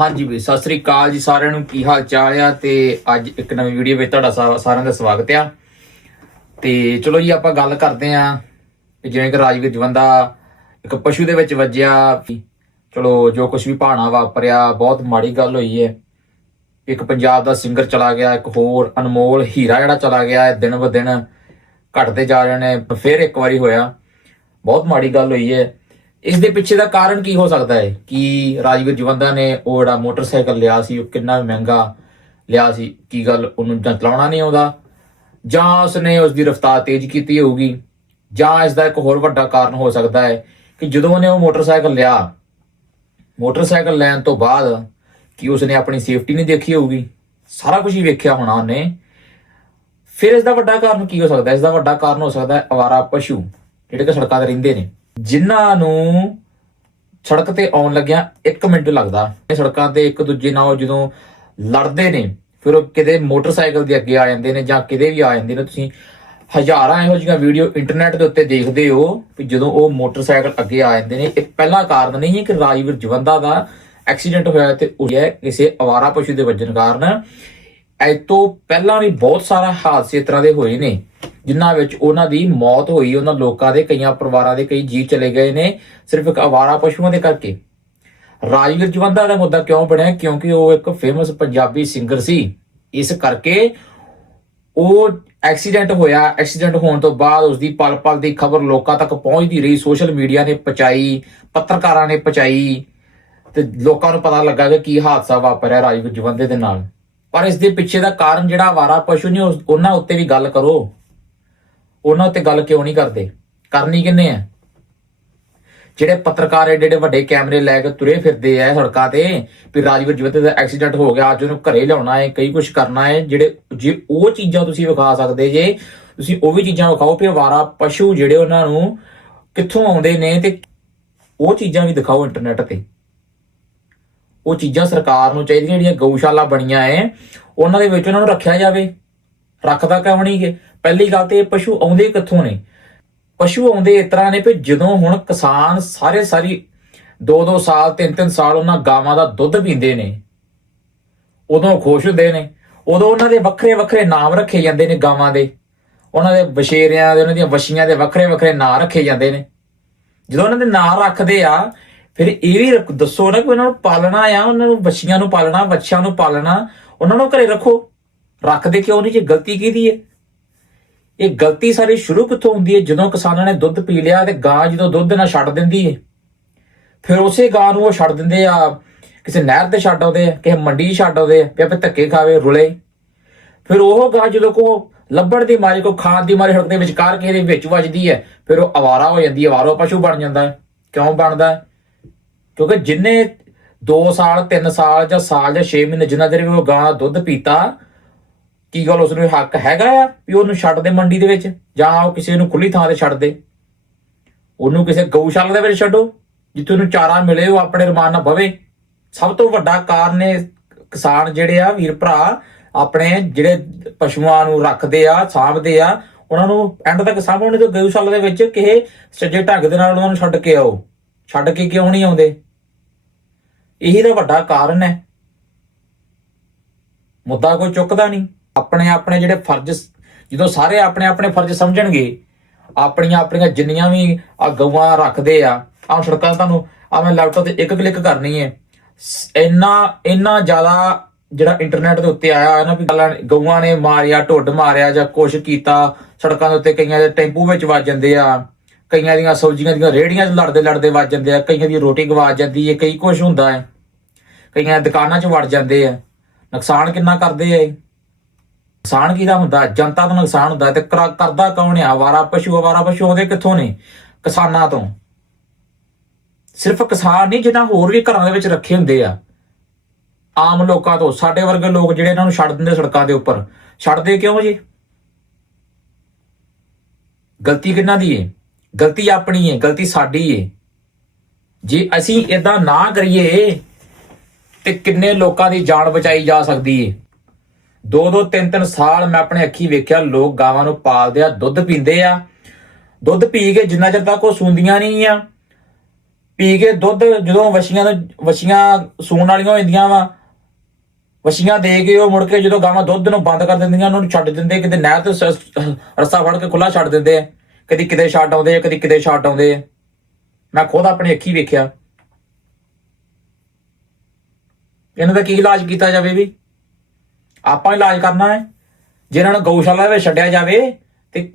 ਹਾਂਜੀ ਵੀ ਸਤਿ ਸ੍ਰੀ ਅਕਾਲ ਜੀ ਸਾਰਿਆਂ ਨੂੰ, ਕੀ ਹਾਲ ਚਾਲ ਆ? ਤੇ ਅੱਜ ਇੱਕ ਨਵੀਂ ਵੀਡੀਓ ਵਿੱਚ ਤੁਹਾਡਾ ਸਾ- ਸਾਰਿਆਂ ਦਾ ਸਵਾਗਤ ਆ। ਤੇ ਚਲੋ ਜੀ, ਆਪਾਂ ਗੱਲ ਕਰਦੇ ਆ ਜਿਵੇਂ ਕਿ ਰਾਜਵੀਰ ਜਵੰਦਾ ਇੱਕ ਪਸ਼ੂ ਦੇ ਵਿੱਚ ਵੱਜਿਆ। ਚਲੋ, ਜੋ ਕੁਝ ਵੀ ਭਾਣਾ ਵਾਪਰਿਆ, ਬਹੁਤ ਮਾੜੀ ਗੱਲ ਹੋਈ ਹੈ। ਇੱਕ ਪੰਜਾਬ ਦਾ ਸਿੰਗਰ ਚਲਾ ਗਿਆ, ਇੱਕ ਹੋਰ ਅਨਮੋਲ ਹੀਰਾ ਜਿਹੜਾ ਚਲਾ ਗਿਆ ਹੈ ਦਿਨ ਬ ਦਿਨ ਘਟਦੇ ਜਾ ਰਹੇ ਨੇ, ਫਿਰ ਇੱਕ ਵਾਰੀ ਹੋਇਆ। ਬਹੁਤ ਮਾੜੀ ਗੱਲ ਹੋਈ ਹੈ। ਇਸ ਦੇ ਪਿੱਛੇ ਦਾ ਕਾਰਨ ਕੀ ਹੋ ਸਕਦਾ ਹੈ? ਕਿ ਰਾਜਵੀਰ ਜਵੰਦਾ ਨੇ ਉਹ ਜਿਹੜਾ ਮੋਟਰਸਾਈਕਲ ਲਿਆ ਸੀ, ਉਹ ਕਿੰਨਾ ਮਹਿੰਗਾ ਲਿਆ ਸੀ? ਕੀ ਗੱਲ ਉਹਨੂੰ ਜਾਂ ਚਲਾਉਣਾ ਨਹੀਂ ਆਉਂਦਾ? ਜਾਂ ਉਸਨੇ ਉਸ ਦੀ ਰਫ਼ਤਾਰ ਤੇਜ਼ ਕੀਤੀ ਹੋਊਗੀ? ਜਾਂ ਇਸ ਦਾ ਇੱਕ ਹੋਰ ਵੱਡਾ ਕਾਰਨ ਹੋ ਸਕਦਾ ਹੈ ਕਿ ਜਦੋਂ ਉਹਨੇ ਉਹ ਮੋਟਰਸਾਈਕਲ ਲਿਆ, ਮੋਟਰਸਾਈਕਲ ਲੈਣ ਤੋਂ ਬਾਅਦ ਕਿ ਉਸਨੇ ਆਪਣੀ ਸੇਫਟੀ ਨਹੀਂ ਦੇਖੀ ਹੋਊਗੀ? ਸਾਰਾ ਕੁਝ ਹੀ ਵੇਖਿਆ ਹੋਣਾ ਉਹਨੇ। ਫਿਰ ਇਸ ਦਾ ਵੱਡਾ ਕਾਰਨ ਕੀ ਹੋ ਸਕਦਾ ਇਸ ਦਾ ਵੱਡਾ ਕਾਰਨ ਹੋ ਸਕਦਾ ਹੈ ਅਵਾਰਾ ਪਸ਼ੂ, ਜਿਹੜੇ ਕਿ ਸੜਕਾਂ ਤੇ ਰਹਿੰਦੇ ਨੇ। ਜਿਨ੍ਹਾਂ ਨੂੰ ਸੜਕ ਤੇ ਆਉਣ ਲੱਗਿਆ 1 ਮਿੰਟ ਲੱਗਦਾ। ਸੜਕਾਂ ਤੇ ਇੱਕ ਦੂਜੇ ਨਾਲ ਜਦੋਂ ਲੜਦੇ ਨੇ, ਫਿਰ ਉਹ ਕਿਤੇ ਮੋਟਰਸਾਈਕਲ ਦੇ ਅੱਗੇ ਆ ਜਾਂਦੇ ਨੇ ਜਾਂ ਕਿਤੇ ਵੀ ਆ ਜਾਂਦੇ ਨੇ। ਤੁਸੀਂ ਹਜ਼ਾਰਾਂ ਇਹੋ ਜਿਹੀਆਂ ਵੀਡੀਓ ਇੰਟਰਨੈਟ ਦੇ ਉੱਤੇ ਦੇਖਦੇ ਹੋ ਕਿ ਜਦੋਂ ਉਹ ਮੋਟਰਸਾਈਕਲ ਅੱਗੇ ਆ ਜਾਂਦੇ ਨੇ। ਇਹ ਪਹਿਲਾ ਕਾਰਨ ਨਹੀਂ ਹੈ ਕਿ ਰਾਜਵੀਰ ਜਵੰਦਾ ਦਾ ਐਕਸੀਡੈਂਟ ਹੋਇਆ ਤੇ ਉਹ ਹੈ ਕਿਸੇ ਅਵਾਰਾ ਪਸ਼ੂ ਦੇ ਵੱਜਣ ਕਾਰਨ। ਇਹ ਤੋਂ ਪਹਿਲਾਂ ਵੀ ਬਹੁਤ ਸਾਰਾ ਹਾਦਸੇ ਇਸ ਤਰ੍ਹਾਂ ਦੇ ਹੋਏ ਨੇ, ਜਿਨ੍ਹਾਂ ਵਿੱਚ ਉਹਨਾਂ ਦੀ ਮੌਤ ਹੋਈ, ਉਹਨਾਂ ਲੋਕਾਂ ਦੇ, ਕਈਆਂ ਪਰਿਵਾਰਾਂ ਦੇ, ਕਈ ਜੀਅ ਚਲੇ ਗਏ ਨੇ, ਸਿਰਫ ਇੱਕ ਅਵਾਰਾ ਪਸ਼ੂਆਂ ਦੇ ਕਰਕੇ। ਰਾਜਵੀਰ ਜਵੰਦਾ ਦਾ ਮੁੱਦਾ ਕਿਉਂ ਬਣਿਆ? ਕਿਉਂਕਿ ਉਹ ਇੱਕ ਫੇਮਸ ਪੰਜਾਬੀ ਸਿੰਗਰ ਸੀ। ਇਸ ਕਰਕੇ ਉਹ ਐਕਸੀਡੈਂਟ ਹੋਇਆ। ਐਕਸੀਡੈਂਟ ਹੋਣ ਤੋਂ ਬਾਅਦ ਉਸ ਦੀ ਪਲ-ਪਲ ਦੀ ਖਬਰ ਲੋਕਾਂ ਤੱਕ ਪਹੁੰਚਦੀ ਰਹੀ। ਸੋਸ਼ਲ ਮੀਡੀਆ ਨੇ ਪਹੁੰਚਾਈ, ਪੱਤਰਕਾਰਾਂ ਨੇ ਪਹੁੰਚਾਈ, ਤੇ ਲੋਕਾਂ ਨੂੰ ਪਤਾ ਲੱਗਾ ਕਿ ਕੀ ਹਾਦਸਾ ਵਾਪਰਿਆ ਰਾਜਵੀਰ ਜਵੰਦੇ ਦੇ ਨਾਲ। ਪਰ ਇਸ ਦੇ ਪਿੱਛੇ ਦਾ ਕਾਰਨ ਜਿਹੜਾ ਆਵਾਰਾ ਪਸ਼ੂ ਨੇ ਉਸ- ਉਹਨਾਂ ਉੱਤੇ ਵੀ ਗੱਲ ਕਰੋ। ਉਹਨਾਂ ਉੱਤੇ ਗੱਲ ਕਿਉਂ ਨਹੀਂ ਕਰਦੇ? ਕਰਨੀ ਕਿੰਨੇ ਆ? ਜਿਹੜੇ ਪੱਤਰਕਾਰ ਏਡੇ ਏਡੇ ਵੱਡੇ ਕੈਮਰੇ ਲੈ ਕੇ ਤੁਰੇ ਫਿਰਦੇ ਆ ਸੜਕਾਂ ਤੇ, ਵੀ ਰਾਜਵੀਰ ਜਵੰਦੇ ਦਾ ਐਕਸੀਡੈਂਟ ਹੋ ਗਿਆ, ਅੱਜ ਉਹਨੂੰ ਘਰੇ ਲਿਆਉਣਾ ਹੈ, ਕਈ ਕੁਝ ਕਰਨਾ ਹੈ, ਜਿਹੜੇ ਜੇ ਉਹ ਚੀਜ਼ਾਂ ਤੁਸੀਂ ਵਿਖਾ ਸਕਦੇ ਜੇ, ਤੁਸੀਂ ਉਹ ਵੀ ਚੀਜ਼ਾਂ ਵਿਖਾਓ, ਵੀ ਆਵਾਰਾ ਪਸ਼ੂ ਜਿਹੜੇ ਉਹਨਾਂ ਨੂੰ ਕਿੱਥੋਂ ਆਉਂਦੇ ਨੇ ਤੇ ਉਹ ਚੀਜ਼ਾਂ ਵੀ ਦਿਖਾਓ ਇੰਟਰਨੈਟ ਤੇ। ਉਹ ਚੀਜ਼ਾਂ ਸਰਕਾਰ ਨੂੰ ਚਾਹੀਦੀਆਂ, ਜਿਹੜੀਆਂ ਗਊਸ਼ਾਲਾ ਬਣੀਆਂ ਐ, ਉਹਨਾਂ ਦੇ ਵਿੱਚ ਉਹਨਾਂ ਨੂੰ ਰੱਖਿਆ ਜਾਵੇ। ਰੱਖਦਾ ਕਿਉਂ ਨਹੀਂ ਗੇ ਪਹਿਲੀ ਗੱਲ ਤੇ ਇਹ ਪਸ਼ੂ ਆਉਂਦੇ ਕਿੱਥੋਂ ਨੇ? ਪਸ਼ੂ ਆਉਂਦੇ ਇਸ ਤਰ੍ਹਾਂ ਨੇ ਵੀ ਜਦੋਂ ਹੁਣ ਕਿਸਾਨ ਸਾਰੇ ਸਾਰੀ 2-2 ਸਾਲ 3-3 ਸਾਲ ਉਹਨਾਂ ਗਾਵਾਂ ਦਾ ਦੁੱਧ ਪੀਂਦੇ ਨੇ, ਉਦੋਂ ਖੁਸ਼ ਹੁੰਦੇ ਨੇ, ਉਦੋਂ ਉਹਨਾਂ ਦੇ ਵੱਖਰੇ ਵੱਖਰੇ ਨਾਮ ਰੱਖੇ ਜਾਂਦੇ ਨੇ ਗਾਵਾਂ ਦੇ। ਉਹਨਾਂ ਦੇ ਬਸ਼ੇਰਿਆਂ ਦੇ, ਉਹਨਾਂ ਦੀਆਂ ਵਸ਼ੀਆਂ ਦੇ ਵੱਖਰੇ ਵੱਖਰੇ ਨਾਂ ਰੱਖੇ ਜਾਂਦੇ ਨੇ। ਜਦੋਂ ਉਹਨਾਂ ਦੇ ਨਾਂ ਰੱਖਦੇ ਆ ਫਿਰ ਇਹ ਵੀ ਰੱਖ- ਦੱਸੋ ਨਾ ਕਿ ਉਹਨਾਂ ਨੂੰ ਪਾਲਣਾ ਆ, ਉਹਨਾਂ ਨੂੰ ਬੱਚੀਆਂ ਨੂੰ ਪਾਲਣਾ ਬੱਚਿਆਂ ਨੂੰ ਪਾਲਣਾ, ਉਹਨਾਂ ਨੂੰ ਘਰੇ ਰੱਖੋ। ਰੱਖਦੇ ਕਿਉਂ ਨਹੀਂ? ਜੇ ਗਲਤੀ ਕਿਹਦੀ ਹੈ ਇਹ ਗਲਤੀ ਸਾਰੀ ਸ਼ੁਰੂ ਕਿੱਥੋਂ ਹੁੰਦੀ ਹੈ ਜਦੋਂ ਕਿਸਾਨਾਂ ਨੇ ਦੁੱਧ ਪੀ ਲਿਆ ਤੇ ਗਾਂ ਜਦੋਂ ਦੁੱਧ ਨਾ ਛੱਡ ਦਿੰਦੀ ਹੈ ਫਿਰ ਉਸੇ ਗਾਂ ਨੂੰ ਉਹ ਛੱਡ ਦਿੰਦੇ ਆ, ਕਿਸੇ ਨਹਿਰ ਤੇ ਛੱਡ ਆਉਂਦੇ ਆ, ਕਿਸੇ ਮੰਡੀ 'ਚ ਛੱਡ ਆਉਂਦੇ ਆ, ਵੀ ਆਪੇ ਧੱਕੇ ਖਾਵੇ, ਰੁਲੇ। ਫਿਰ ਉਹ ਗਾਂ ਜਦੋਂ ਕੋ ਲੱਭਣ ਦੀ ਮਾਰੀ ਕੋ ਖਾਣ ਦੀ ਮਾਰੀ ਸੜਕ ਦੇ ਵਿਚਕਾਰ ਕਿਸੇ ਦੇ ਵਿੱਚ ਵੱਜਦੀ ਹੈ ਫਿਰ ਉਹ ਅਵਾਰਾ ਹੋ ਜਾਂਦੀ ਹੈ ਅਵਾਰਾ ਪਸ਼ੂ ਬਣ ਜਾਂਦਾ ਹੈ ਕਿਉਂ ਬਣਦਾ ਹੈ ਕਿਉਂਕਿ ਜਿੰਨੇ 2 ਸਾਲ 3 ਸਾਲ ਜਾਂ ਸਾਲ ਜਾਂ 6 ਮਹੀਨੇ ਜਿੰਨਾ ਦੇਰ ਵੀ ਉਹ ਗਾਂ ਦਾ ਦੁੱਧ ਪੀਤਾ, ਕੀ ਗੱਲ ਉਸ ਨੂੰ ਇਹ ਹੱਕ ਹੈਗਾ ਆ ਵੀ ਉਹਨੂੰ ਛੱਡ ਦੇ ਮੰਡੀ ਦੇ ਵਿੱਚ? ਜਾਂ ਉਹ ਕਿਸੇ ਨੂੰ ਖੁੱਲੀ ਥਾਂ ਤੇ ਛੱਡ ਦੇ? ਉਹਨੂੰ ਕਿਸੇ ਗਊਸ਼ਾਲਾ ਦੇ ਵਿੱਚ ਛੱਡੋ, ਜਿੱਥੇ ਉਹਨੂੰ ਚਾਰਾ ਮਿਲੇ, ਉਹ ਆਪਣੇ ਰਮਾਨ ਨਾਲ ਬਵੇ। ਸਭ ਤੋਂ ਵੱਡਾ ਕਾਰਨ ਇਹ ਕਿਸਾਨ ਜਿਹੜੇ ਆ, ਵੀਰ ਭਰਾ, ਆਪਣੇ ਜਿਹੜੇ ਪਸ਼ੂਆਂ ਨੂੰ ਰੱਖਦੇ ਆ, ਸਾਂਭਦੇ ਆ, ਉਹਨਾਂ ਨੂੰ ਐਂਡ ਤੱਕ ਸਾਂਭਣ ਤੋਂ ਗਊਸ਼ਾਲਾ ਦੇ ਵਿੱਚ ਕਿਸੇ ਸੱਜੇ ਢੰਗ ਦੇ ਨਾਲ ਉਹਨਾਂ ਨੂੰ ਛੱਡ ਕੇ ਆਓ। ਛੱਡ ਕੇ ਕਿਉਂ ਨਹੀਂ ਆਉਂਦੇ? ਇਹੀ ਤਾਂ ਵੱਡਾ ਕਾਰਨ ਹੈ। ਮੁੱਦਾ ਕੋਈ ਚੁੱਕਦਾ ਨਹੀਂ। ਆਪਣੇ ਆਪਣੇ ਜਿਹੜੇ ਫਰਜ਼ ਜਦੋਂ ਸਾਰੇ ਆਪਣੇ ਆਪਣੇ ਫਰਜ਼ ਸਮਝਣਗੇ, ਆਪਣੀਆਂ ਆਪਣੀਆਂ ਜਿੰਨੀਆਂ ਵੀ ਆ ਗਊਆਂ ਰੱਖਦੇ ਆ ਆ ਸੜਕਾਂ ਤੁਹਾਨੂੰ ਆ ਮੈਂ ਲੈਪਟਾਪ ਤੇ ਇੱਕ ਕਲਿੱਕ ਕਰਨੀ ਹੈ। ਇੰਨਾ ਇੰਨਾ ਜ਼ਿਆਦਾ ਜਿਹੜਾ ਇੰਟਰਨੈਟ ਦੇ ਉੱਤੇ ਆਇਆ ਨਾ ਵੀ ਗੱਲਾਂ, ਗਊਆਂ ਨੇ ਮਾਰਿਆ, ਢੁੱਡ ਮਾਰਿਆ ਜਾਂ ਕੁਛ ਕੀਤਾ, ਸੜਕਾਂ ਦੇ ਉੱਤੇ ਕਈਆਂ ਦੇ ਟੈਂਪੂ ਵਿੱਚ ਵੱਜ ਜਾਂਦੇ ਆ। ਕਈਆਂ ਦੀਆਂ ਸਬਜ਼ੀਆਂ ਦੀਆਂ ਰੇਹੜੀਆਂ 'ਚ ਲੜਦੇ ਲੜਦੇ ਵੱਜ ਜਾਂਦੇ ਆ, ਕਈਆਂ ਦੀ ਰੋਟੀ ਗਵਾ ਜਾਂਦੀ ਹੈ ਕਈ ਕੁਛ ਹੁੰਦਾ ਹੈ ਕਈਆਂ ਦੁਕਾਨਾਂ 'ਚ ਵੜ ਜਾਂਦੇ ਆ। ਨੁਕਸਾਨ ਕਿੰਨਾ ਕਰਦੇ ਆ ਨੁਕਸਾਨ ਕਿਹਦਾ ਹੁੰਦਾ? ਜਨਤਾ ਦਾ ਨੁਕਸਾਨ ਹੁੰਦਾ। ਤੇ ਕਰਾ- ਕਰਦਾ ਕੌਣ ਆ? ਆਵਾਰਾ ਪਸ਼ੂ ਆਵਾਰਾ ਪਸ਼ੂ ਆਉਂਦੇ ਕਿੱਥੋਂ ਨੇ? ਕਿਸਾਨਾਂ ਤੋਂ। ਸਿਰਫ ਕਿਸਾਨ ਨਹੀਂ ਜਿਹਨਾਂ ਹੋਰ ਵੀ ਘਰਾਂ ਦੇ ਵਿੱਚ ਰੱਖੇ ਹੁੰਦੇ ਆ। ਆਮ ਲੋਕਾਂ ਤੋਂ। ਸਾਡੇ ਵਰਗੇ ਲੋਕ ਜਿਹੜੇ ਇਹਨਾਂ ਨੂੰ ਛੱਡ ਦਿੰਦੇ ਸੜਕਾਂ ਦੇ ਉੱਪਰ। ਛੱਡਦੇ ਕਿਉਂ ਜੀ? ਗਲਤੀ ਕਿੰਨਾ ਦੀ ਏ? ਗਲਤੀ ਆਪਣੀ ਹੈ ਗਲਤੀ ਸਾਡੀ ਹੈ ਜੇ ਅਸੀਂ ਇਦਾਂ ਨਾ ਕਰੀਏ, ਤੇ ਕਿੰਨੇ ਲੋਕਾਂ ਦੀ ਜਾਨ ਬਚਾਈ ਜਾ ਸਕਦੀ ਹੈ ਦੋ ਦੋ ਤਿੰਨ ਤਿੰਨ ਸਾਲ ਮੈਂ ਆਪਣੇ ਅੱਖੀ ਵੇਖਿਆ, ਲੋਕ ਗਾਵਾਂ ਨੂੰ ਪਾਲਦੇ ਆ, ਦੁੱਧ ਪੀਂਦੇ ਆ। ਦੁੱਧ ਪੀ ਕੇ ਜਿੰਨਾ ਚਿਰ ਤੱਕ ਉਹ ਸੂੰਦੀਆਂ ਨਹੀਂ ਆ ਪੀ ਕੇ ਦੁੱਧ ਜਦੋਂ ਵਛੀਆਂ ਦਾ ਵਛੀਆਂ ਸੂਣ ਵਾਲੀਆਂ ਹੋ ਜਾਂਦੀਆਂ ਵਾ, ਵਛੀਆਂ ਦੇ ਕੇ ਉਹ ਮੁੜ ਕੇ ਜਦੋਂ ਗਾਵਾਂ ਦੁੱਧ ਨੂੰ ਬੰਦ ਕਰ ਦਿੰਦੀਆਂ, ਉਹਨਾਂ ਨੂੰ ਛੱਡ ਦਿੰਦੇ, ਕਿਤੇ ਨਹਿਰ ਤੇ ਸ- ਰੱਸਾ ਫੜ ਕੇ ਖੁੱਲਾ ਛੱਡ ਦਿੰਦੇ ਆ। ਕਦੀ ਕਿਤੇ ਛੱਡ ਆਉਂਦੇ ਆ, ਕਦੀ ਕਿਤੇ ਛੱਡ ਆਉਂਦੇ ਆ। ਮੈਂ ਖੁਦ ਆਪਣੀ ਅੱਖੀ ਵੇਖਿਆ। ਇਹਨਾਂ ਦਾ ਕੀ ਇਲਾਜ ਕੀਤਾ ਜਾਵੇ ਵੀ? ਆਪਾਂ ਇਲਾਜ ਕਰਨਾ ਹੈ। ਜੇ ਇਹਨਾਂ ਨੂੰ ਗਊਸ਼ਾਲਾ ਵਿੱਚ ਛੱਡਿਆ ਜਾਵੇ ਤੇ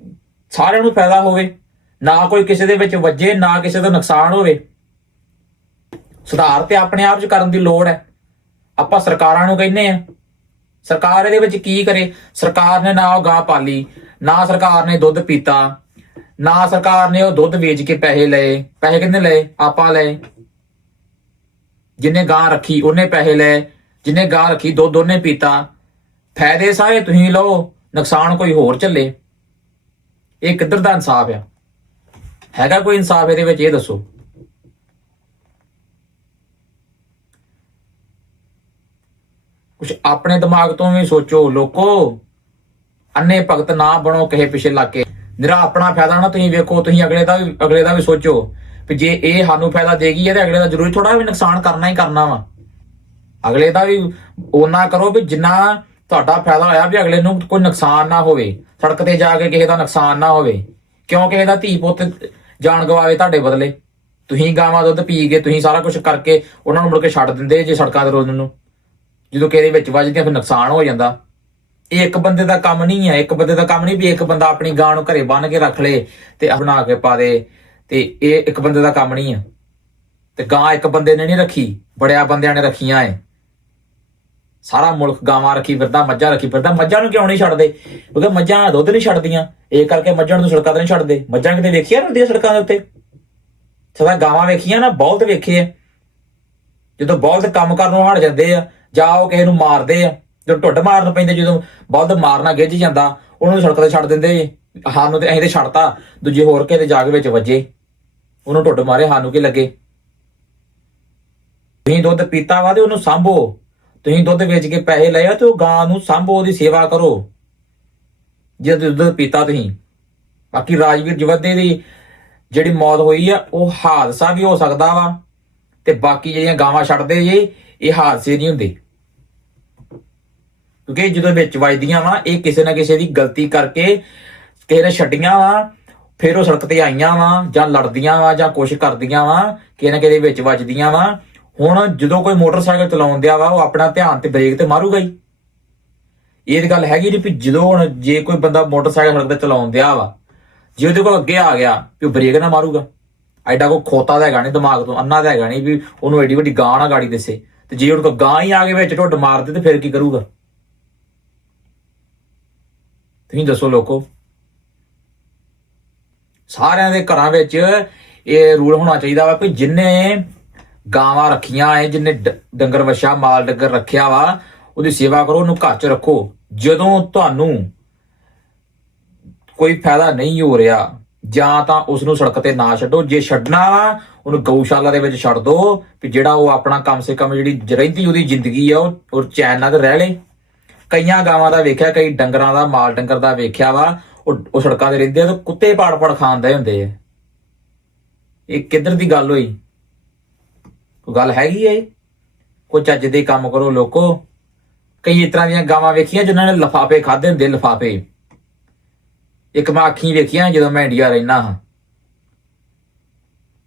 ਸਾਰਿਆਂ ਨੂੰ ਫਾਇਦਾ ਹੋਵੇ। ਨਾ ਕੋਈ ਕਿਸੇ ਦੇ ਵਿੱਚ ਵੱਜੇ, ਨਾ ਕਿਸੇ ਦਾ ਨੁਕਸਾਨ ਹੋਵੇ। ਸੁਧਾਰ ਤੇ ਆਪਣੇ ਆਪ ਚ ਕਰਨ ਦੀ ਲੋੜ ਹੈ। ਆਪਾਂ ਸਰਕਾਰਾਂ ਨੂੰ ਕਹਿੰਨੇ ਆ ਸਰਕਾਰ ਇਹਦੇ ਵਿੱਚ ਕੀ ਕਰੇ? ਸਰਕਾਰ ਨੇ ਨਾ ਉਹ ਗਾਂ ਪਾਲੀ, ਨਾ ਸਰਕਾਰ ਨੇ ਦੁੱਧ ਪੀਤਾ। ਨਾ ਸਰਕਾਰ ਨੇ ਉਹ ਦੁੱਧ ਵੇਚ ਕੇ ਪੈਸੇ ਲਏ, ਪੈਸੇ ਕਿੰਨੇ ਲਏ? ਆਪਾਂ ਲਏ। ਜਿਨੇ ਗਾਂ ਰੱਖੀ, ਉਹਨੇ ਪੈਸੇ ਲਏ। ਜਿਨੇ ਗਾਂ ਰੱਖੀ, ਦੁੱਧ ਉਹਨੇ ਪੀਤਾ। ਫਾਇਦੇ ਸਾਰੇ ਤੁਸੀਂ ਲਓ, ਨੁਕਸਾਨ ਕੋਈ ਹੋਰ ਚੱਲੇ। ਇਹ ਕਿੱਧਰ ਦਾ ਇਨਸਾਫ ਆ? ਹੈਗਾ ਕੋਈ ਇਨਸਾਫ ਇਹਦੇ ਵਿੱਚ, ਇਹ ਦੱਸੋ। ਕੁਛ ਆਪਣੇ ਦਿਮਾਗ ਤੋਂ ਵੀ ਸੋਚੋ, ਲੋਕੋ। ਅੰਨੇ ਭਗਤ ਨਾ ਬਣੋ, ਕਿਸੇ ਪਿਛੇ ਲੱਗ ਕੇ। ਨਿਰਾ ਆਪਣਾ ਫਾਇਦਾ ਨਾ ਤੁਸੀਂ ਵੇਖੋ, ਤੁਸੀਂ ਅਗਲੇ ਦਾ ਵੀ ਅਗਲੇ ਦਾ ਵੀ ਸੋਚੋ ਵੀ ਜੇ ਇਹ ਸਾਨੂੰ ਫਾਇਦਾ ਦੇਗੀ ਹੈ ਤੇ ਅਗਲੇ ਦਾ ਜ਼ਰੂਰੀ ਥੋੜਾ ਵੀ ਨੁਕਸਾਨ ਕਰਨਾ ਹੀ ਕਰਨਾ ਵਾ। ਅਗਲੇ ਦਾ ਵੀ ਉਹਨਾਂ ਕਰੋ ਵੀ ਜਿੰਨਾ ਤੁਹਾਡਾ ਫਾਇਦਾ ਹੋਇਆ ਵੀ ਅਗਲੇ ਨੂੰ ਕੋਈ ਨੁਕਸਾਨ ਨਾ ਹੋਵੇ, ਸੜਕ ਤੇ ਜਾ ਕੇ ਕਿਸੇ ਦਾ ਨੁਕਸਾਨ ਨਾ ਹੋਵੇ। ਕਿਉਂ ਕਿਸੇ ਦਾ ਧੀ ਪੁੱਤ ਜਾਨ ਗਵਾਵੇ ਤੁਹਾਡੇ ਬਦਲੇ? ਤੁਸੀਂ ਗਾਵਾਂ ਦੁੱਧ ਪੀ ਕੇ ਤੁਸੀਂ ਸਾਰਾ ਕੁਝ ਕਰਕੇ ਉਹਨਾਂ ਨੂੰ ਮੁੜ ਕੇ ਛੱਡ ਦਿੰਦੇ ਜੇ ਸੜਕਾਂ ਤੇ ਰੋਜ਼ ਨੂੰ। ਜਦੋਂ ਕਿਸੇ ਦੇ ਵਿੱਚ ਵੱਜਦੀਆਂ ਫਿਰ ਨੁਕਸਾਨ ਹੋ ਜਾਂਦਾ। ਇਹ ਇੱਕ ਬੰਦੇ ਦਾ ਕੰਮ ਨਹੀਂ ਹੈ ਇੱਕ ਬੰਦੇ ਦਾ ਕੰਮ ਨਹੀਂ ਵੀ ਇੱਕ ਬੰਦਾ ਆਪਣੀ ਗਾਂ ਨੂੰ ਘਰੇ ਬੰਨ ਕੇ ਰੱਖ ਲੇ ਤੇ ਬਣਾ ਕੇ ਪਾ ਦੇ, ਤੇ ਇਹ ਇੱਕ ਬੰਦੇ ਦਾ ਕੰਮ ਨਹੀਂ ਹੈ ਤੇ ਗਾਂ ਇੱਕ ਬੰਦੇ ਨੇ ਨਹੀਂ ਰੱਖੀ, ਬੜਿਆ ਬੰਦਿਆਂ ਨੇ ਰੱਖੀਆਂ ਏ ਸਾਰਾ ਮੁਲਕ ਗਾਵਾਂ ਰੱਖੀ ਫਿਰਦਾ, ਮੱਝਾਂ ਰੱਖੀ ਫਿਰਦਾ, ਮੱਝਾਂ ਨੂੰ ਕਿਉਂ ਨਹੀਂ ਛੱਡਦੇ? ਕਿਉਂਕਿ ਮੱਝਾਂ ਦੁੱਧ ਨਹੀਂ ਛੱਡਦੀਆਂ, ਇਹ ਕਰਕੇ ਮੱਝਾਂ ਨੂੰ ਸੜਕਾਂ ਤੇ ਨਹੀਂ ਛੱਡਦੇ। ਮੱਝਾਂ ਕਿਤੇ ਵੇਖੀਆਂ ਨੀ ਹੁੰਦੀਆਂ ਸੜਕਾਂ ਦੇ ਉੱਤੇ? ਸਦਾ ਗਾਵਾਂ ਵੇਖੀਆਂ ਨਾ, ਬਹੁਤ ਵੇਖੇ ਆ ਜਦੋਂ ਬਹੁਤ ਕੰਮ ਕਰਨੋਂ ਹਟ ਜਾਂਦੇ ਆ, ਜਾਂ ਉਹ ਕਿਸੇ ਨੂੰ ਮਾਰਦੇ ਆ ਜਦੋਂ ਢੁੱਡ ਮਾਰਨ ਪੈਂਦੇ, ਜਦੋਂ ਬਲਦ ਮਾਰਨਾ ਗਿੱਝ ਜਾਂਦਾ, ਉਹਨੂੰ ਸੜਕ ਤੇ ਛੱਡ ਦਿੰਦੇ ਸਾਨੂੰ ਤੇ ਅਸੀਂ ਤੇ ਛੱਡਤਾ, ਦੂਜੇ ਹੋਰ ਕਿਸੇ ਦੇ ਜਾ ਵਿੱਚ ਵੱਜੇ। ਉਹਨੂੰ ਢੁੱਡ ਮਾਰੇ ਸਾਨੂੰ ਕੀ ਲੱਗੇ? ਤੁਸੀਂ ਦੁੱਧ ਪੀਤਾ ਵਾ ਤੇ ਉਹਨੂੰ ਸਾਂਭੋ। ਤੁਸੀਂ ਦੁੱਧ ਵੇਚ ਕੇ ਪੈਸੇ ਲਏ ਆ ਤੇ ਉਹ ਗਾਂ ਨੂੰ ਸਾਂਭੋ, ਉਹਦੀ ਸੇਵਾ ਕਰੋ। ਜੇ ਦੁੱਧ ਪੀਤਾ ਤੁਸੀਂ। ਬਾਕੀ ਰਾਜਵੀਰ ਜਵੱਦੇ ਦੀ ਜਿਹੜੀ ਮੌਤ ਹੋਈ ਆ, ਉਹ ਹਾਦਸਾ ਵੀ ਹੋ ਸਕਦਾ ਵਾ। ਤੇ ਬਾਕੀ ਜਿਹੜੀਆਂ ਗਾਵਾਂ ਛੱਡਦੇ ਜੇ, ਇਹ ਹਾਦਸੇ ਨਹੀਂ ਹੁੰਦੇ। ਕਿਉਂਕਿ ਜਦੋਂ ਵਿੱਚ ਵੱਜਦੀਆਂ ਵਾ, ਇਹ ਕਿਸੇ ਨਾ ਕਿਸੇ ਦੀ ਗਲਤੀ ਕਰਕੇ ਕਿਸੇ ਨੇ ਛੱਡੀਆਂ ਵਾ, ਫਿਰ ਉਹ ਸੜਕ ਤੇ ਆਈਆਂ ਵਾ, ਜਾਂ ਲੜਦੀਆਂ ਵਾ, ਜਾਂ ਕੁਛ ਕਰਦੀਆਂ ਵਾ, ਕਿਸੇ ਨਾ ਕਿਸੇ ਵਿੱਚ ਵੱਜਦੀਆਂ ਵਾ। ਹੁਣ ਜਦੋਂ ਕੋਈ ਮੋਟਰਸਾਈਕਲ ਚਲਾਉਣ ਵਾ, ਉਹ ਆਪਣਾ ਧਿਆਨ ਤੇ ਬ੍ਰੇਕ ਤੇ ਮਾਰੂਗਾ ਹੀ। ਇਹ ਤਾਂ ਗੱਲ ਹੈਗੀ ਨਹੀਂ ਵੀ ਜਦੋਂ ਹੁਣ ਜੇ ਕੋਈ ਬੰਦਾ ਮੋਟਰਸਾਈਕਲ ਸੜਕ ਤੇ ਚਲਾਉਣ ਵਾ, ਜੇ ਉਹਦੇ ਕੋਲ ਅੱਗੇ ਆ ਗਿਆ, ਵੀ ਉਹ ਬ੍ਰੇਕ ਨਾ ਮਾਰੂਗਾ। ਐਡਾ ਕੋ ਖੋਤਾ ਦਾ ਹੈਗਾ ਨਹੀਂ ਦਿਮਾਗ ਤੋਂ ਅੰਨਾ ਦਾ ਹੈਗਾ ਨਹੀਂ ਵੀ ਉਹਨੂੰ ਐਡੀ ਵੱਡੀ ਗਾਂ ਨਾ ਗਾੜੀ ਦੇਸੇ। ਤੇ ਜੇ ਉਹਦੇ ਕੋਲ ਗਾਂ ਹੀ ਆ ਕੇ ਵਿੱਚ, ਢੁੱਡ ਮਾਰਦੇ ਤੇ ਫਿਰ ਕੀ ਕਰੂਗਾ? ਤੁਸੀਂ ਦੱਸੋ ਲੋਕੋ। ਸਾਰਿਆਂ ਦੇ ਘਰਾਂ ਵਿੱਚ ਇਹ ਰੂਲ ਹੋਣਾ ਚਾਹੀਦਾ ਵਾ ਕਿ ਜਿੰਨੇ ਗਾਵਾਂ ਰੱਖੀਆਂ ਐ, ਜਿੰਨੇ ਡੰਗਰ ਵਛਾ, ਮਾਲ ਡੰਗਰ ਰੱਖਿਆ ਵਾ, ਉਹਦੀ ਸੇਵਾ ਕਰੋ, ਉਹਨੂੰ ਘਰ 'ਚ ਰੱਖੋ। ਜਦੋਂ ਤੁਹਾਨੂੰ ਕੋਈ ਫਾਇਦਾ ਨਹੀਂ ਹੋ ਰਿਹਾ, ਜਾਂ ਤਾਂ ਉਸ ਨੂੰ ਸੜਕ ਤੇ ਨਾ ਛੱਡੋ। ਜੇ ਛੱਡਣਾ ਵਾ, ਉਹਨੂੰ ਗਊਸ਼ਾਲਾ ਦੇ ਵਿੱਚ ਛੱਡ ਦੋ, ਵੀ ਜਿਹੜਾ ਉਹ ਆਪਣਾ ਕਮ ਸੇ ਕਮ ਜਿਹੜੀ ਰਹਿੰਦੀ ਉਹਦੀ ਜ਼ਿੰਦਗੀ ਆ, ਉਹ ਉਹ ਚੈਨ ਨਾਲ ਰਹਿ ਲੇ। ਕਈਆਂ ਗਾਵਾਂ ਦਾ ਵੇਖਿਆ, ਕਈ ਡੰਗਰਾਂ ਦਾ, ਮਾਲ ਡੰਗਰ ਦਾ ਵੇਖਿਆ ਵਾ, ਉਹ ਉਹ ਸੜਕਾਂ ਤੇ ਰਹਿੰਦੇ ਆ ਕੁੱਤੇ ਪਾੜ ਪਾੜ ਖਾਂਦੇ ਹੁੰਦੇ ਆ। ਇਹ ਕਿੱਧਰ ਦੀ ਗੱਲ ਹੋਈ? ਕੋਈ ਗੱਲ ਹੈਗੀ ਏ ਕੋਈ ਚੱਜ ਦੇ ਕੰਮ ਕਰੋ ਲੋਕੋ। ਕਈ ਇਸ ਤਰ੍ਹਾਂ ਦੀਆਂ ਗਾਵਾਂ ਵੇਖੀਆਂ ਜਿਨ੍ਹਾਂ ਨੇ ਲਫਾਫੇ ਖਾਦੇ ਹੁੰਦੇ ਲਫਾਫੇ। ਇੱਕ ਮੈਂ ਅੱਖੀਂ ਵੇਖੀਆਂ ਜਦੋਂ ਮੈਂ ਇੰਡੀਆ ਰਹਿਣਾ ਹਾਂ।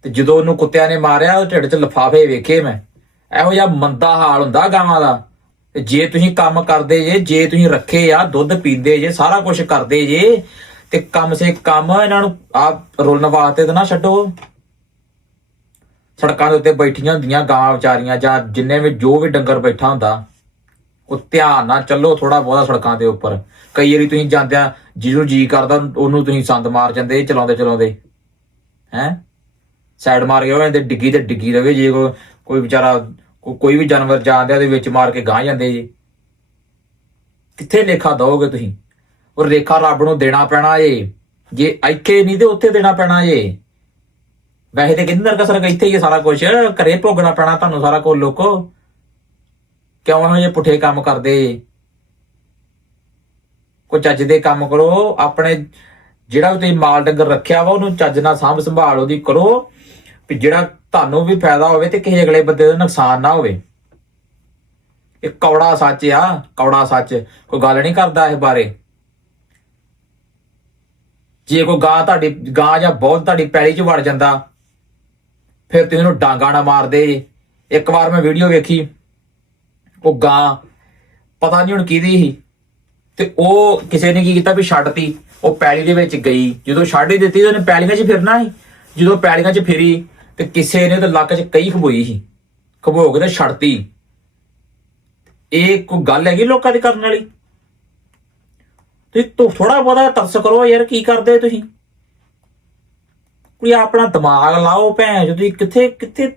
ਤੇ ਜਦੋਂ ਉਹਨੂੰ ਕੁੱਤਿਆਂ ਨੇ ਮਾਰਿਆ, ਉਹ ਢਿੱਡ 'ਚ ਲਫਾਫੇ ਵੇਖੇ ਮੈਂ। ਇਹੋ ਜਿਹਾ ਮੰਦਾ ਹਾਲ ਹੁੰਦਾ ਗਾਵਾਂ ਦਾ। ਤੇ ਜੇ ਤੁਸੀਂ ਕੰਮ ਕਰਦੇ ਜੇ ਜੇ ਤੁਸੀਂ ਰੱਖੇ ਆ, ਦੁੱਧ ਪੀਂਦੇ ਜੇ, ਸਾਰਾ ਕੁਝ ਕਰਦੇ ਜੇ, ਤੇ ਕੰਮ ਸੇ ਕੰਮ ਇਹਨਾਂ ਨੂੰ ਆ ਰੁਲਣ ਵਾਸਤੇ ਤਾਂ ਨਾ ਛੱਡੋ। ਸੜਕਾਂ ਦੇ ਉੱਤੇ ਬੈਠੀਆਂ ਹੁੰਦੀਆਂ ਗਾਂ ਵਿਚਾਰੀਆਂ ਜਾਂ ਜਿੰਨੇ ਵੀ, ਜੋ ਵੀ ਡੰਗਰ ਬੈਠਾ ਹੁੰਦਾ, ਉਹ ਧਿਆਨ ਨਾਲ ਚੱਲੋ ਥੋੜਾ ਬਹੁਤਾ ਸੜਕਾਂ ਦੇ ਉੱਪਰ। ਕਈ ਵਾਰੀ ਤੁਸੀਂ ਜਾਂਦਿਆਂ ਜਿਹਨੂੰ ਜੀ ਕਰਦਾ, ਉਹਨੂੰ ਤੁਸੀਂ ਸੰਦ ਮਾਰ ਜਾਂਦੇ, ਚਲਾਉਂਦੇ ਚਲਾਉਂਦੇ। ਹੈ? ਸਾਈਡ ਮਾਰ ਕੇ ਹੋ ਜਾਂਦੇ ਡਿੱਗੀ ਤੇ ਡਿੱਗੀ ਰਵੇ, ਜੇ ਕੋਈ ਵਿਚਾਰਾ ਉਹ ਕੋਈ ਵੀ ਜਾਨਵਰ ਜਾਂਦਿਆਂ ਦੇ ਵਿੱਚ ਮਾਰ ਕੇ ਗਾਂ ਜਾਂਦੇ ਜੀ। ਕਿੱਥੇ ਲੇਖਾ ਦਓਗੇ ਤੁਸੀਂ? ਉਹ ਰੇਖਾ ਰੱਬ ਨੂੰ ਦੇਣਾ ਪੈਣਾ ਏ। ਜੇ ਇੱਥੇ ਨਹੀਂ ਤੇ ਉੱਥੇ ਦੇਣਾ ਪੈਣਾ ਏ। ਵੈਸੇ ਤੇ ਕਿੰਦਰ ਕਸਰ ਇੱਥੇ ਹੀ ਸਾਰਾ ਕੁਝ ਘਰੇ ਭੋਗਣਾ ਪੈਣਾ ਤੁਹਾਨੂੰ ਸਾਰਾ ਕੁਝ ਲੋਕੋ। ਕਿਉਂ ਨਾ ਜਿਹੇ ਪੁੱਠੇ ਕੰਮ ਕਰਦੇ ਕੋਈ ਚੱਜ ਦੇ ਕੰਮ ਕਰੋ, ਆਪਣੇ ਜਿਹੜਾ ਵੀ ਤੁਸੀਂ ਮਾਲ ਡੰਗਰ ਰੱਖਿਆ ਵਾ ਉਹਨੂੰ ਚੱਜ ਨਾਲ ਸਾਂਭ ਸੰਭਾਲ ਉਹਦੀ ਕਰੋ। ਵੀ ਜਿਹੜਾ ਤੁਹਾਨੂੰ ਵੀ ਫਾਇਦਾ ਹੋਵੇ ਤੇ ਕਿਸੇ ਅਗਲੇ ਬੰਦੇ ਦਾ ਨੁਕਸਾਨ ਨਾ ਹੋਵੇ। ਇਹ ਕੌੜਾ ਸੱਚ ਆ, ਕੌੜਾ ਸੱਚ। ਕੋਈ ਗੱਲ ਨਹੀਂ ਕਰਦਾ ਇਸ ਬਾਰੇ। ਜੇ ਕੋਈ ਗਾਂ ਤੁਹਾਡੀ, ਗਾਂ ਜਾਂ ਬਹੁਤ ਤੁਹਾਡੀ ਪੈਲੀ 'ਚ ਵੜ ਜਾਂਦਾ, ਫਿਰ ਤੁਸੀਂ ਉਹਨੂੰ ਡਾਂਗਾ ਨਾ ਮਾਰਦੇ ਇੱਕ ਵਾਰ ਮੈਂ ਵੀਡੀਓ ਵੇਖੀ, ਉਹ ਗਾਂ ਪਤਾ ਨਹੀਂ ਹੁਣ ਕਿਹਦੀ ਸੀ। ਤੇ ਉਹ ਕਿਸੇ ਨੇ ਕੀ ਕੀਤਾ ਵੀ ਛੱਡਤੀ ਉਹ ਪੈਲੀ ਦੇ ਵਿੱਚ ਗਈ। ਜਦੋਂ ਛੱਡ ਹੀ ਦਿੱਤੀ ਤੇ ਉਹਨੇ ਪੈਲੀਆਂ 'ਚ ਫਿਰਨਾ ਸੀ। ਜਦੋਂ ਪੈਲੀਆਂ 'ਚ ਫਿਰੀ ਤੇ ਕਿਸੇ ਨੇ ਤਾਂ ਲੱਕ 'ਚ ਕਈ ਖਬੋਈ ਸੀ। ਖਬੋ ਕੇ ਤੇ ਛੱਡਤੀ। ਇਹ ਕੋਈ ਗੱਲ ਹੈਗੀ ਲੋਕਾਂ ਦੀ ਕਰਨ ਵਾਲੀ? ਤੁਸੀਂ ਥੋੜਾ ਬਹੁਤਾ ਤਰਸ ਕਰੋ ਯਾਰ ਕੀ ਕਰਦੇ ਤੁਸੀਂ? ਕੋਈ ਆਪਣਾ ਦਿਮਾਗ ਲਾਓ ਭੈਣ ਜੋ ਤੁਸੀਂ ਕਿੱਥੇ ਕਿੱਥੇ?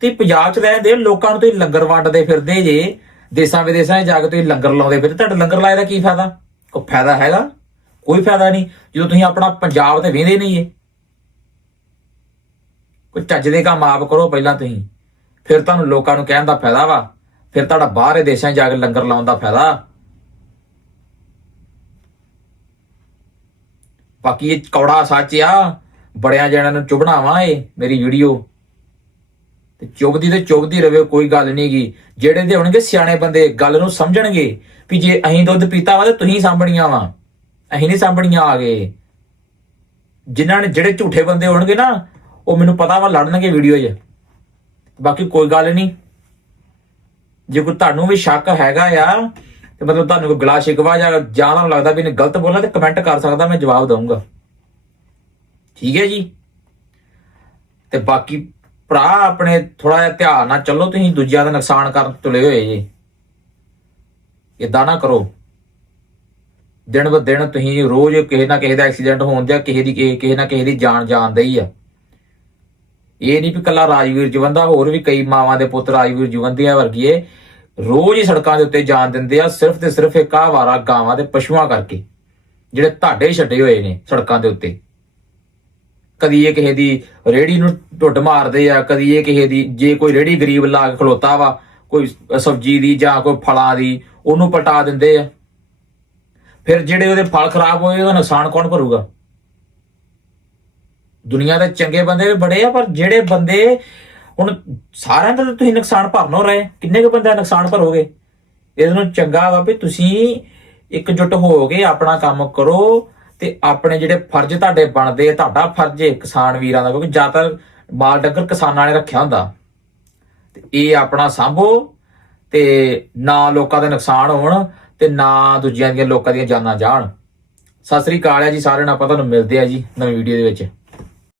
ਤੁਸੀਂ ਪੰਜਾਬ ਚ ਰਹਿੰਦੇ ਹੋ, ਲੋਕਾਂ ਨੂੰ ਤੁਸੀਂ ਲੰਗਰ ਵੰਡਦੇ ਫਿਰਦੇ ਜੇ। ਦੇਸਾਂ ਵਿਦੇਸਾਂ 'ਚ ਜਾ ਕੇ ਤੁਸੀਂ ਲੰਗਰ ਲਾਉਂਦੇ ਫਿਰਦੇ ਤੁਹਾਡਾ ਲੰਗਰ ਲਾਏ ਦਾ ਕੀ ਫਾਇਦਾ? ਕੋਈ ਫਾਇਦਾ ਹੈਗਾ? ਕੋਈ ਫਾਇਦਾ ਨਹੀਂ। ਜਦੋਂ ਤੁਸੀਂ ਆਪਣਾ ਪੰਜਾਬ ਤੇ ਵੇਂਦੇ ਨਹੀਂ ਏ ਕੋਈ ਚੱਜ ਦੇ ਕੰਮ ਆਪ ਕਰੋ ਪਹਿਲਾਂ ਤੁਸੀਂ। ਫਿਰ ਤੁਹਾਨੂੰ ਲੋਕਾਂ ਨੂੰ ਕਹਿਣ ਦਾ ਫਾਇਦਾ ਵਾ। ਫਿਰ ਤੁਹਾਡਾ ਬਾਹਰੇ ਦੇਸ਼ਾਂ 'ਚ ਜਾ ਕੇ ਲੰਗਰ ਲਾਉਣ ਦਾ ਫਾਇਦਾ। ਬਾਕੀ ਇਹ ਕੌੜਾ ਸੱਚ ਆ। ਬੜਿਆਂ ਜਣਾਂ ਨੂੰ ਚੁਭਣਾ ਵਾ ਇਹ, ਮੇਰੀ ਵੀਡੀਓ। ਤੇ ਚੁਭਦੀ ਤੇ ਚੁਭਦੀ ਰਵੇ, ਕੋਈ ਗੱਲ ਨਹੀਂ ਗੀ। ਜਿਹੜੇ ਦੇ ਹੋਣਗੇ ਸਿਆਣੇ ਬੰਦੇ, ਗੱਲ ਨੂੰ ਸਮਝਣਗੇ ਵੀ ਜੇ ਅਸੀਂ ਦੁੱਧ ਪੀਤਾ ਵਾ ਤੇ ਤੁਸੀਂ ਸਾਂਭਣੀਆਂ ਵਾ। ਅਸੀਂ ਨਹੀਂ ਸਾਂਭਣੀਆਂ ਆ ਗਏ ਜਿਨ੍ਹਾਂ ਨੇ ਜਿਹੜੇ ਝੂਠੇ ਬੰਦੇ ਹੋਣਗੇ ਨਾ ਉਹ ਮੈਨੂੰ ਪਤਾ ਵਾ ਲੜਨਗੇ ਵੀਡੀਓ 'ਚ। ਬਾਕੀ ਕੋਈ ਗੱਲ ਨਹੀਂ। ਜੇ ਕੋਈ ਤੁਹਾਨੂੰ ਵੀ ਸ਼ੱਕ ਹੈਗਾ ਆ, ਤੇ ਮਤਲਬ ਤੁਹਾਨੂੰ ਕੋਈ ਗਲਾ ਸ਼ਿਕਵਾ ਜਾਂ ਜਾਂ ਲੱਗਦਾ ਵੀ ਇਹਨੇ ਗਲਤ ਬੋਲਣਾ ਤੇ ਕਮੈਂਟ ਕਰ ਸਕਦਾ, ਮੈਂ ਜਵਾਬ ਦਊਂਗਾ। ਠੀਕ ਹੈ ਜੀ? ਤੇ ਬਾਕੀ ਭਰਾ, ਆਪਣੇ ਥੋੜਾ ਜਿਹਾ ਧਿਆਨ ਨਾਲ ਚੱਲੋ ਤੁਸੀਂ, ਦੂਜਿਆਂ ਦਾ ਨੁਕਸਾਨ ਕਰਨ ਤੁਲੇ ਹੋਏ ਜੀ। ਇਦਾਂ ਨਾ ਕਰੋ। ਦਿਨ ਬ ਦਿਨ ਤੁਸੀਂ ਰੋਜ਼ ਕਿਸੇ ਨਾ ਕਿਸੇ ਦਾ ਐਕਸੀਡੈਂਟ ਹੋਣ ਦਿਆ, ਕਿਸੇ ਦੀ, ਕਿਸੇ ਕਿਸੇ ਨਾ ਕਿਸੇ ਦੀ ਜਾਨ ਜਾਂਦੇ ਹੀ ਆ। ਇਹ ਨਹੀਂ ਵੀ ਕੱਲਾ ਰਾਜਵੀਰ ਜਵੰਦਾ ਹੋਰ ਵੀ ਕਈ ਮਾਵਾਂ ਦੇ ਪੁੱਤ ਰਾਜਵੀਰ ਜਵੰਦੀਆਂ ਵਰਗੀਏ ਰੋਜ਼ ਹੀ ਸੜਕਾਂ ਦੇ ਉੱਤੇ ਜਾਨ ਦਿੰਦੇ ਆ, ਸਿਰਫ ਤੇ ਸਿਰਫ ਇੱਕ ਆਹ ਵਾਰਾ ਗਾਵਾਂ ਦੇ ਪਸ਼ੂਆਂ ਕਰਕੇ, ਜਿਹੜੇ ਤੁਹਾਡੇ ਛੱਡੇ ਹੋਏ ਨੇ ਸੜਕਾਂ ਦੇ ਉੱਤੇ। ਕਦੀ ਇਹ ਕਿਸੇ ਦੀ ਰੇੜੀ ਨੂੰ ਢੁੱਡ ਮਾਰਦੇ ਆ, ਕਦੀ ਇਹ ਕਿਸੇ ਦੀ, ਜੇ ਕੋਈ ਰੇੜੀ ਗਰੀਬ ਲਾ ਕੇ ਖਲੋਤਾ ਵਾ, ਕੋਈ ਸਬਜ਼ੀ ਦੀ ਜਾਂ ਕੋਈ ਫਲਾਂ ਦੀ, ਉਹਨੂੰ ਪਟਾ ਦਿੰਦੇ ਆ। ਫਿਰ ਜਿਹੜੇ ਉਹਦੇ ਫਲ ਖਰਾਬ ਹੋਏ, ਉਹਦਾ ਨੁਕਸਾਨ ਕੌਣ ਭਰੂਗਾ ਦੁਨੀਆ ਦੇ ਚੰਗੇ ਬੰਦੇ ਵੀ ਬੜੇ ਆ, ਪਰ ਜਿਹੜੇ ਬੰਦੇ ਹੁਣ ਸਾਰਿਆਂ ਦਾ ਤਾਂ ਤੁਸੀਂ ਨੁਕਸਾਨ ਭਰਨੋਂ ਰਹੇ, ਕਿੰਨੇ ਕੁ ਬੰਦੇ ਦਾ ਨੁਕਸਾਨ ਭਰੋਗੇ? ਇਹਦੇ ਨੂੰ ਚੰਗਾ ਵਾ ਵੀ ਤੁਸੀਂ ਇਕਜੁੱਟ ਹੋ ਕੇ ਆਪਣਾ ਕੰਮ ਕਰੋ ਤੇ ਆਪਣੇ ਜਿਹੜੇ ਫਰਜ਼ ਤੁਹਾਡੇ ਬਣਦੇ ਤੁਹਾਡਾ ਫਰਜ਼ ਹੈ ਕਿਸਾਨ ਵੀਰਾਂ ਦਾ, ਕਿਉਂਕਿ ਜ਼ਿਆਦਾਤਰ ਮਾਲ ਡੰਗਰ ਕਿਸਾਨਾਂ ਨੇ ਰੱਖਿਆ ਹੁੰਦਾ। ਤੇ ਇਹ ਆਪਣਾ ਸੰਭੋ ਤੇ ਨਾ ਲੋਕਾਂ ਦੇ ਨੁਕਸਾਨ ਹੋਣ ਤੇ ਨਾ ਦੂਜਿਆਂ ਦੀਆਂ ਲੋਕਾਂ ਦੀਆਂ ਜਾਨਾਂ ਜਾਣ। ਸਤਿ ਸ੍ਰੀ ਅਕਾਲ ਹੈ ਜੀ ਸਾਰਿਆਂ ਨੂੰ, ਆਪਾਂ ਤੁਹਾਨੂੰ ਮਿਲਦੇ ਆ ਜੀ ਨਵੀਂ ਵੀਡੀਓ ਦੇ ਵਿੱਚ।